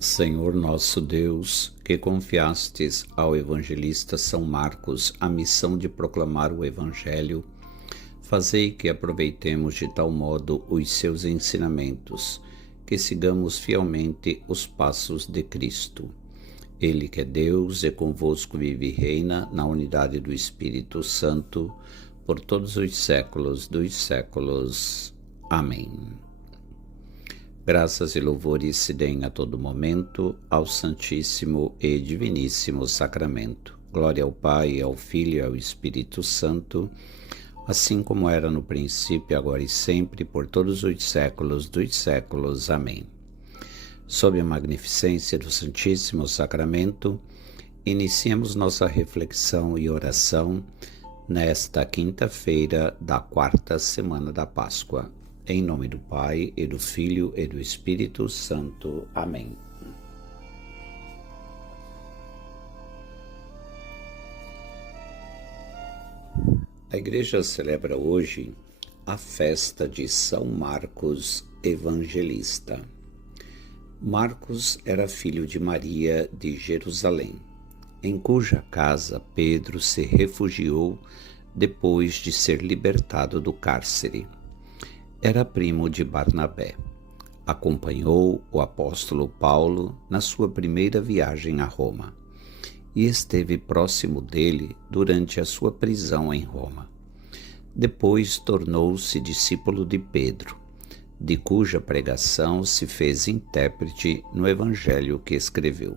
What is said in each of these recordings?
Senhor nosso Deus, que confiastes ao evangelista São Marcos a missão de proclamar o Evangelho, fazei que aproveitemos de tal modo os seus ensinamentos, que sigamos fielmente os passos de Cristo. Ele que é Deus e convosco vive e reina na unidade do Espírito Santo, por todos os séculos dos séculos. Amém. Graças e louvores se deem a todo momento ao Santíssimo e Diviníssimo Sacramento. Glória ao Pai, ao Filho e ao Espírito Santo, assim como era no princípio, agora e sempre, por todos os séculos dos séculos. Amém. Sob a magnificência do Santíssimo Sacramento, iniciemos nossa reflexão e oração nesta quinta-feira da quarta semana da Páscoa. Em nome do Pai, e do Filho, e do Espírito Santo. Amém. A Igreja celebra hoje a festa de São Marcos Evangelista. Marcos era filho de Maria de Jerusalém, em cuja casa Pedro se refugiou depois de ser libertado do cárcere. Era primo de Barnabé. Acompanhou o apóstolo Paulo na sua primeira viagem a Roma e esteve próximo dele durante a sua prisão em Roma. Depois tornou-se discípulo de Pedro, de cuja pregação se fez intérprete no evangelho que escreveu.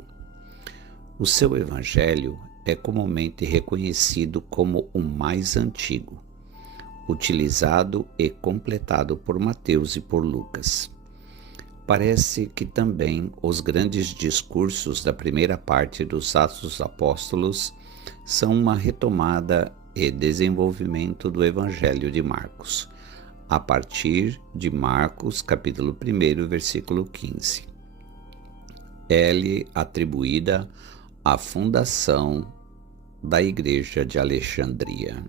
O seu evangelho é comumente reconhecido como o mais antigo, utilizado e completado por Mateus e por Lucas. Parece que também os grandes discursos da primeira parte dos Atos dos Apóstolos são uma retomada e desenvolvimento do Evangelho de Marcos, a partir de Marcos, capítulo 1, versículo 15. É-lhe atribuída a fundação da Igreja de Alexandria.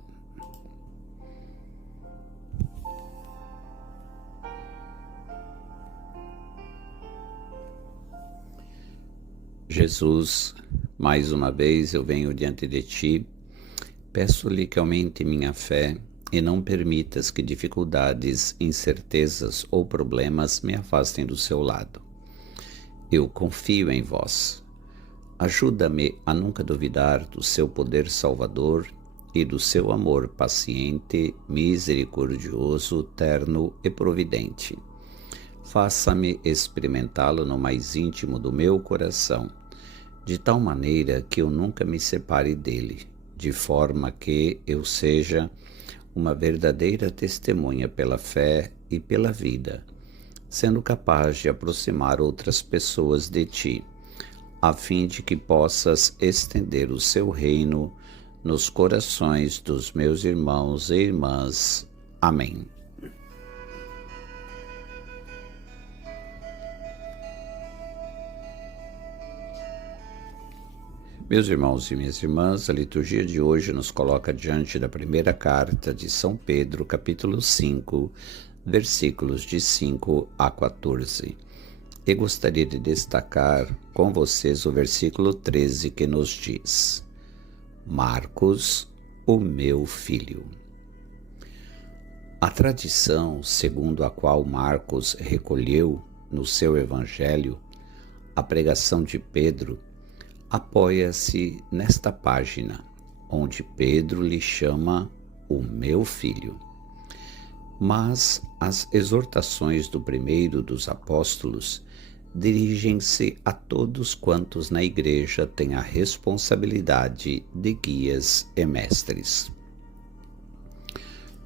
Jesus, mais uma vez eu venho diante de ti, peço-lhe que aumente minha fé e não permitas que dificuldades, incertezas ou problemas me afastem do seu lado. Eu confio em vós. Ajuda-me a nunca duvidar do seu poder salvador e do seu amor paciente, misericordioso, terno e providente. Faça-me experimentá-lo no mais íntimo do meu coração, de tal maneira que eu nunca me separe dele, de forma que eu seja uma verdadeira testemunha pela fé e pela vida, sendo capaz de aproximar outras pessoas de ti, a fim de que possas estender o seu reino nos corações dos meus irmãos e irmãs. Amém. Meus irmãos e minhas irmãs, a liturgia de hoje nos coloca diante da primeira carta de São Pedro, capítulo 5, versículos de 5 a 14. E gostaria de destacar com vocês o versículo 13 que nos diz: Marcos, o meu filho. A tradição segundo a qual Marcos recolheu no seu evangelho a pregação de Pedro apoia-se nesta página, onde Pedro lhe chama o meu filho. Mas as exortações do primeiro dos apóstolos dirigem-se a todos quantos na igreja têm a responsabilidade de guias e mestres.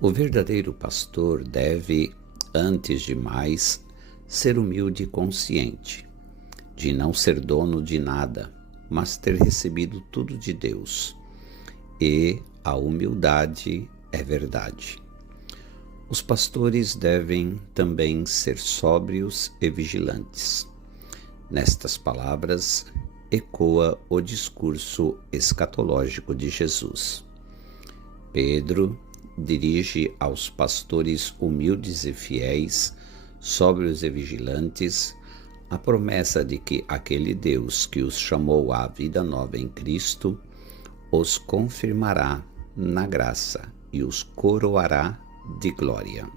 O verdadeiro pastor deve, antes de mais, ser humilde e consciente, de não ser dono de nada, mas ter recebido tudo de Deus. E a humildade é verdade. Os pastores devem também ser sóbrios e vigilantes. Nestas palavras ecoa o discurso escatológico de Jesus. Pedro dirige aos pastores humildes e fiéis, sóbrios e vigilantes, a promessa de que aquele Deus que os chamou à vida nova em Cristo os confirmará na graça e os coroará de glória.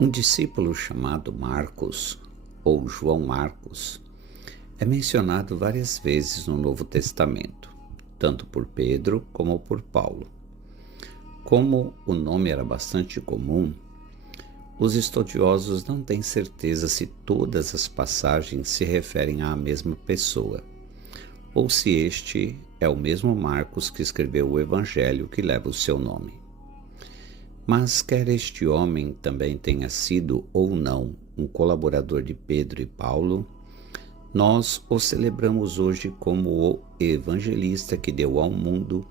Um discípulo chamado Marcos, ou João Marcos, é mencionado várias vezes no Novo Testamento, tanto por Pedro como por Paulo. Como o nome era bastante comum, os estudiosos não têm certeza se todas as passagens se referem à mesma pessoa, ou se este é o mesmo Marcos que escreveu o evangelho que leva o seu nome. Mas quer este homem também tenha sido ou não um colaborador de Pedro e Paulo, nós o celebramos hoje como o evangelista que deu ao mundo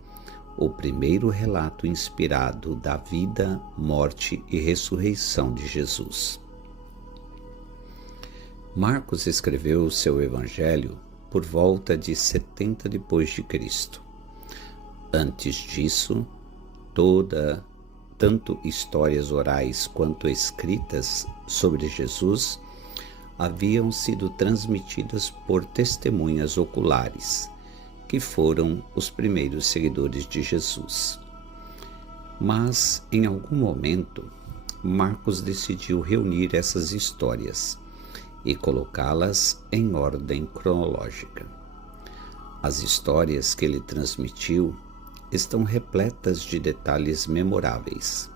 o primeiro relato inspirado da vida, morte e ressurreição de Jesus. Marcos escreveu o seu evangelho por volta de 70 depois de Cristo. Antes disso, tanto histórias orais quanto escritas sobre Jesus haviam sido transmitidas por testemunhas oculares, que foram os primeiros seguidores de Jesus. Mas, em algum momento, Marcos decidiu reunir essas histórias e colocá-las em ordem cronológica. As histórias que ele transmitiu estão repletas de detalhes memoráveis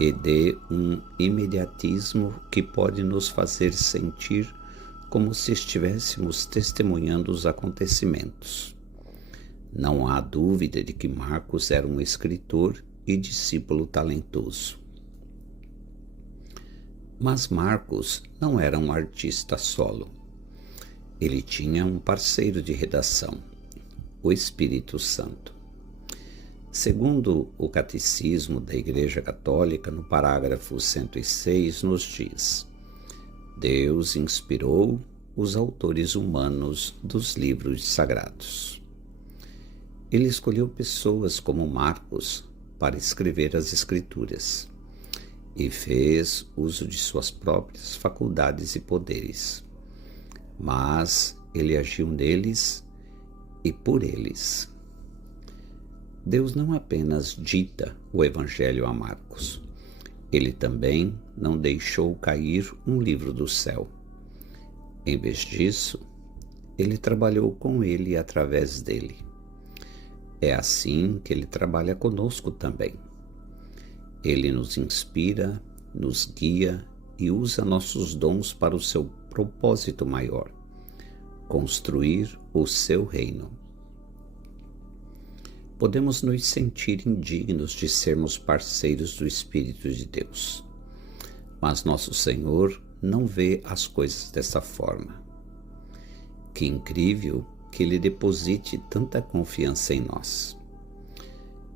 e de um imediatismo que pode nos fazer sentir como se estivéssemos testemunhando os acontecimentos. Não há dúvida de que Marcos era um escritor e discípulo talentoso. Mas Marcos não era um artista solo. Ele tinha um parceiro de redação, o Espírito Santo. Segundo o Catecismo da Igreja Católica, no parágrafo 106, nos diz: Deus inspirou os autores humanos dos livros sagrados. Ele escolheu pessoas como Marcos para escrever as Escrituras e fez uso de suas próprias faculdades e poderes. Mas ele agiu neles e por eles. Deus não apenas dita o Evangelho a Marcos, ele também não deixou cair um livro do céu. Em vez disso, ele trabalhou com ele e através dele. É assim que ele trabalha conosco também. Ele nos inspira, nos guia e usa nossos dons para o seu propósito maior: construir o seu reino. Podemos nos sentir indignos de sermos parceiros do Espírito de Deus, mas nosso Senhor não vê as coisas dessa forma. Que incrível que Ele deposite tanta confiança em nós.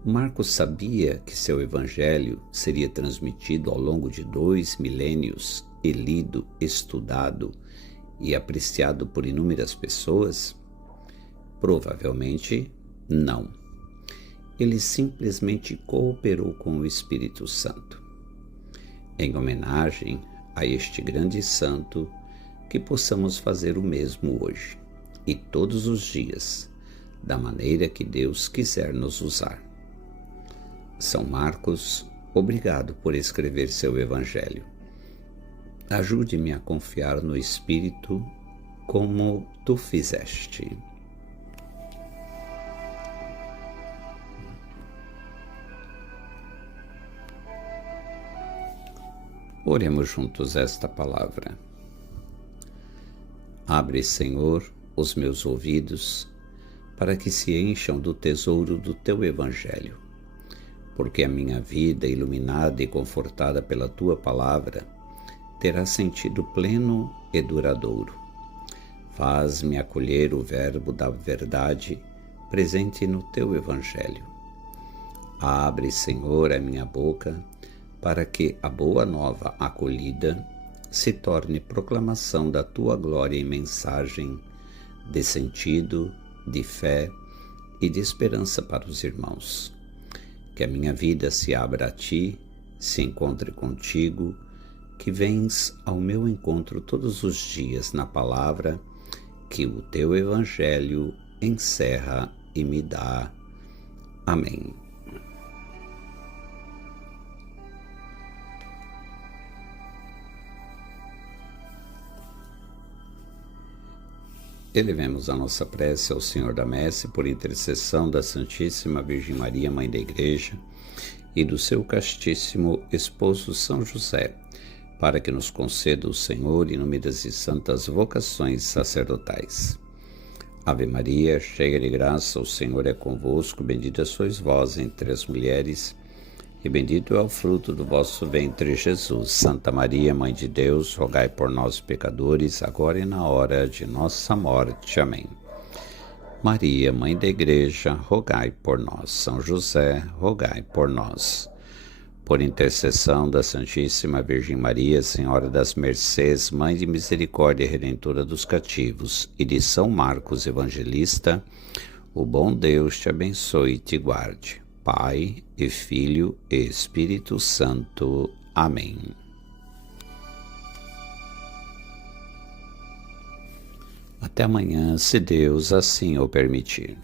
Marcos sabia que seu evangelho seria transmitido ao longo de 2 milênios e lido, estudado e apreciado por inúmeras pessoas? Provavelmente não. Ele simplesmente cooperou com o Espírito Santo. Em homenagem a este grande santo, que possamos fazer o mesmo hoje e todos os dias, da maneira que Deus quiser nos usar. São Marcos, obrigado por escrever seu evangelho. Ajude-me a confiar no Espírito como tu fizeste. Oremos juntos esta palavra. Abre, Senhor, os meus ouvidos, para que se encham do tesouro do Teu Evangelho, porque a minha vida, iluminada e confortada pela Tua Palavra, terá sentido pleno e duradouro. Faz-me acolher o verbo da verdade presente no Teu Evangelho. Abre, Senhor, a minha boca, para que a boa nova acolhida se torne proclamação da Tua glória e mensagem de sentido, de fé e de esperança para os irmãos. Que a minha vida se abra a Ti, se encontre contigo, que vens ao meu encontro todos os dias na palavra que o teu Evangelho encerra e me dá. Amém. Elevemos a nossa prece ao Senhor da Messe por intercessão da Santíssima Virgem Maria, Mãe da Igreja, e do seu castíssimo esposo São José, para que nos conceda o Senhor inúmeras e santas vocações sacerdotais. Ave Maria, cheia de graça, o Senhor é convosco, bendita sois vós entre as mulheres, e bendito é o fruto do vosso ventre, Jesus. Santa Maria, Mãe de Deus, rogai por nós, pecadores, agora e na hora de nossa morte. Amém. Maria, Mãe da Igreja, rogai por nós. São José, rogai por nós. Por intercessão da Santíssima Virgem Maria, Senhora das Mercês, Mãe de Misericórdia e Redentora dos cativos, e de São Marcos Evangelista, o bom Deus te abençoe e te guarde. Pai, e Filho, e Espírito Santo. Amém. Até amanhã, se Deus assim o permitir.